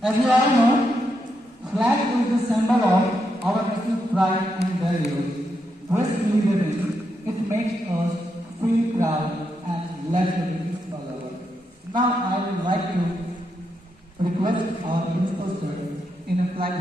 As you all know, flag is the symbol of our national pride and values. Gracefully waving, it makes us feel proud and legendary forever. Now I would like to request our principal sir in a flag